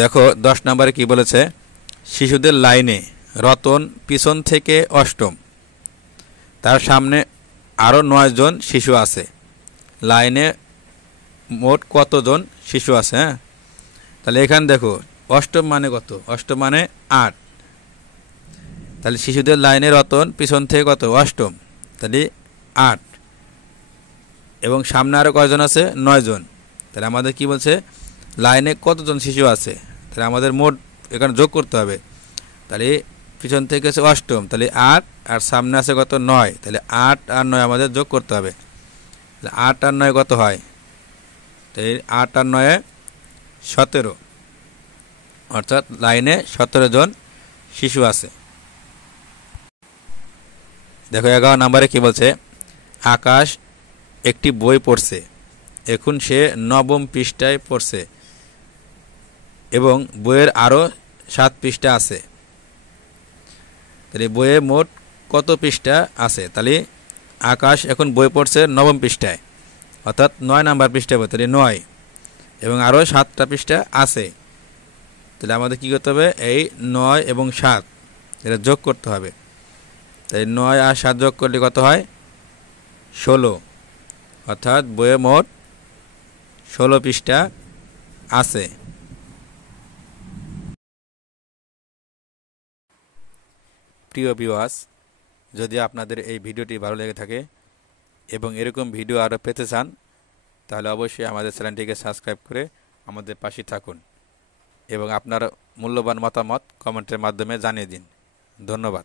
দেখো 10 নম্বরে কি বলেছে, শিশুদের লাইনে রতন পিছন থেকে অষ্টম, তার সামনে আরও 9 জন শিশু আছে, লাইনে মোট কতজন শিশু আছে? হ্যাঁ, তাহলে এখানে দেখো অষ্টম মানে কত, অষ্টম মানে 8, তাহলে শিশুদের লাইনে রতন পিছন থেকে কত, অষ্টম, তাহলে 8, এবং সামনে আরও কয়জন আছে, 9 জন। তাহলে আমাদের কি বলছে, লাইনে কতজন শিশু আছে, তাহলে আমাদের মোট এখানে যোগ করতে হবে। তাহলে পিছন থেকে আছে অষ্টম, তাহলে 8, আর সামনে আছে কত, 9, তাহলে 8 আর 9 আমাদের যোগ করতে হবে। 8 আর 9 কত হয়, তাই 8 আর 9 17, অর্থাৎ লাইনে 17 জন শিশু আছে। দেখো 11 নম্বরে কি বলছে, আকাশ একটি বই পড়ছে, এখন সে 9ম পৃষ্ঠায় পড়ছে এবং বইয়ের আরও 7 পৃষ্ঠা আছে, তাহলে বইয়ে মোট কত পৃষ্ঠা আছে? তাহলে আকাশ এখন বই পড়ছে 9ম পৃষ্ঠায়, অর্থাৎ 9 নাম্বার পৃষ্ঠায়, তাহলে 9, এবং আরও 7টা পৃষ্ঠা আছে। তাহলে আমাদের কী করতে হবে, এই 9 এবং 7 এটা যোগ করতে হবে। তাই 9 আর 7 যোগ করলে কত হয়, 16, অর্থাৎ বইয়ে মোট 16 পৃষ্ঠা আছে। প্রিয় ভিউয়ার্স, যদি আপনাদের এই ভিডিওটি ভালো লেগে থাকে এবং এরকম ভিডিও আরও পেতে চান, তাহলে অবশ্যই আমাদের চ্যানেলটিকে সাবস্ক্রাইব করে আমাদের পাশে থাকুন এবং আপনার মূল্যবান মতামত কমেন্টের মাধ্যমে জানিয়ে দিন। ধন্যবাদ।